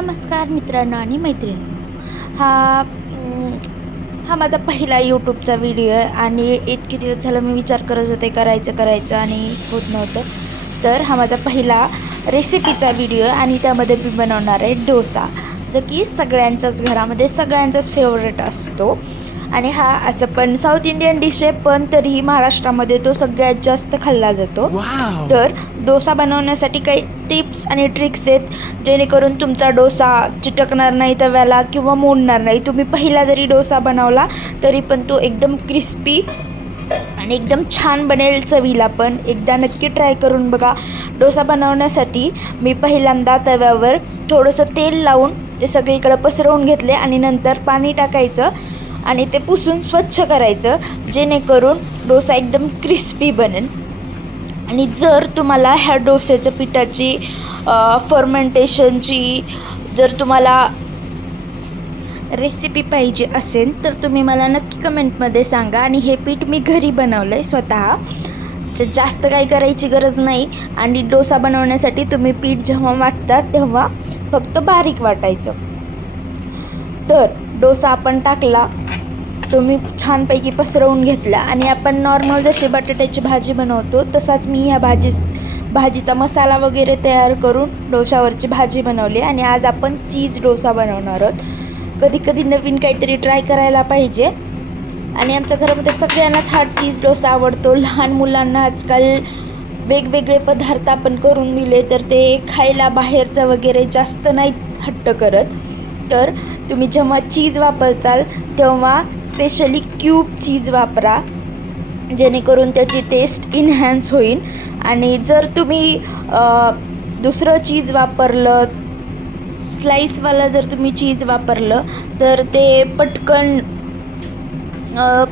नमस्कार मित्रांनो आणि मैत्रिणींनो, हा माझा पहिला यूट्यूबचा व्हिडिओ आहे आणि इतके दिवस झालं मी विचार करत होते करायचं आणि होत नव्हतं. तर हा माझा पहिला रेसिपीचा व्हिडिओ आहे आणि त्यामध्ये मी बनवणार आहे डोसा, जो की सगळ्यांच्याच घरामध्ये सगळ्यांचाच फेवरेट असतो. आणि हा असं पण साऊथ इंडियन डिश आहे, पण तरीही महाराष्ट्रामध्ये तो सगळ्यात जास्त खाल्ला जातो. तर डोसा बनवण्यासाठी काही टिप्स आणि ट्रिक्स आहेत जेणेकरून तुमचा डोसा चिटकणार नाही तव्याला किंवा मोडणार नाही. तुम्ही पहिला जरी डोसा बनवला तरी पण तो एकदम क्रिस्पी आणि एकदम छान बनेल चवीला. पण एकदा नक्की ट्राय करून बघा. डोसा बनवण्यासाठी मी पहिल्यांदा तव्यावर थोडंसं तेल लावून ते सगळीकडे पसरवून घेतले आणि नंतर पाणी टाकायचं आणि ते पुसून स्वच्छ करायचं, जेणेकरून डोसा एकदम क्रिस्पी बनेल. आणि जर तुम्हाला ह्या डोस्याच्या पिठाची फर्मेंटेशनची जर तुम्हाला रेसिपी पाहिजे असेल तर तुम्ही मला नक्की कमेंटमध्ये सांगा. आणि हे पीठ मी घरी बनवलं आहे स्वतः, जास्त काही करायची गरज नाही. आणि डोसा बनवण्यासाठी तुम्ही पीठ जेव्हा वाटता तेव्हा फक्त बारीक वाटायचं. तर डोसा आपण टाकला, तुम्ही छानपैकी पसरवून घेतला आणि आपण नॉर्मल जशी बटाट्याची भाजी बनवतो तसाच मी ह्या भाजीचा मसाला वगैरे तयार करून डोशावरची भाजी बनवली. आणि आज आपण चीज डोसा बनवणार आहोत. कधी कधी नवीन काहीतरी ट्राय करायला पाहिजे. आणि आमच्या घरामध्ये सगळ्यांनाच हा चीज डोसा आवडतो. लहान मुलांना आजकाल वेगवेगळे पदार्थ आपण करून दिले तर ते खायला बाहेरचं वगैरे जास्त नाही हट्ट करत. तर तुम्ही जेव्हा चीज वापरताल तेव्हा स्पेशली क्यूब चीज वापरा, जेणेकरून त्याची टेस्ट इन्हॅन्स होईल. आणि जर तुम्ही दुसरं चीज वापरलं, स्लाईसवाला जर तुम्ही चीज वापरलं तर ते पटकन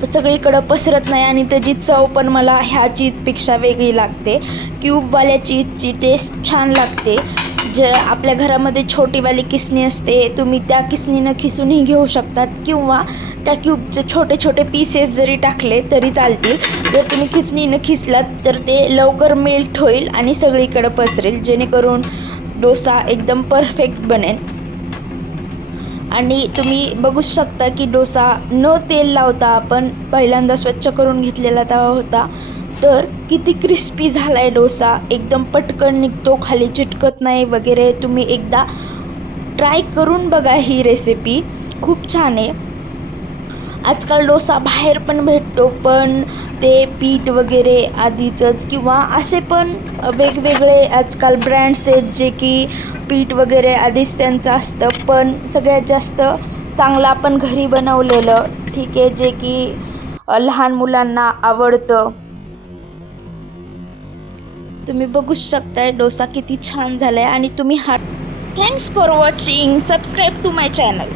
सगळीकडं पसरत नाही आणि त्याची चव पण मला ह्या चीजपेक्षा वेगळी लागते. क्यूबवाल्या चीजची टेस्ट छान लागते. जे आपल्या घरामध्ये छोटीवाली किसणी असते, तुम्ही त्या किसणीनं खिसूनही घेऊ शकतात किंवा त्या क्यूबचे छोटे छोटे पीसेस जरी टाकले तरी चालतील. जर तुम्ही खिसणीनं खिसलात तर ते लवकर मेल्ट होईल आणि सगळीकडं पसरेल, जेणेकरून डोसा एकदम परफेक्ट बनेल. आणि तुम्ही बघू शकता की डोसा न तेल लावता आपण पहिल्यांदा स्वच्छ करून घेतलेला तवा होता. तर किती क्रिस्पी झाला आहे डोसा, एकदम पटकन निघतो, खाली चिटकत नाही वगैरे. तुम्ही एकदा ट्राय करून बघा, ही रेसिपी खूप छान आहे. आजकाल डोसा बाहेर पण भेटतो, पण ते पीठ वगैरे आधीचंच किंवा असे पण वेगवेगळे आजकाल ब्रँड्स आहेत जे की पीठ वगैरे आधीच त्यांचं असतं. पण सगळ्यात जास्त चांगलं आपण घरी बनवलेलं ठीक आहे, जे की लहान मुलांना आवडतं. तुम्ही बघू शकताय डोसा किती छान झाला आहे. आणि तुम्ही thanks for watching. Subscribe to my channel.